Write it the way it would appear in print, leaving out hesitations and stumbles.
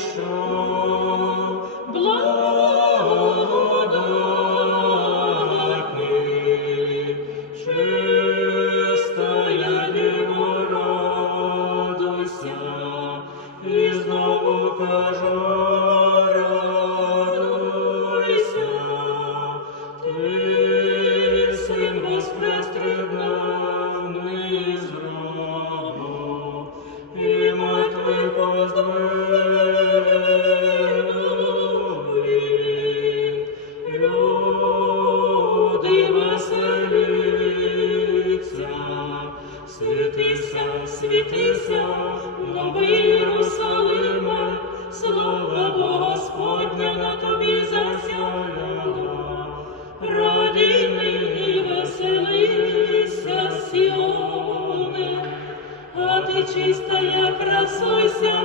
прийшов, благодатний, чистая Діво, радуйся, і знову кажу, радуйся, ти син воскрес тридневний з гробу, і мертвий поздвигнув він. Люди веселіться, світися, світися, новий Єрусалиме, слава Господня на тобі засяяла. Радій нині, веселися, Сіоне, а ти чистая, красуйся,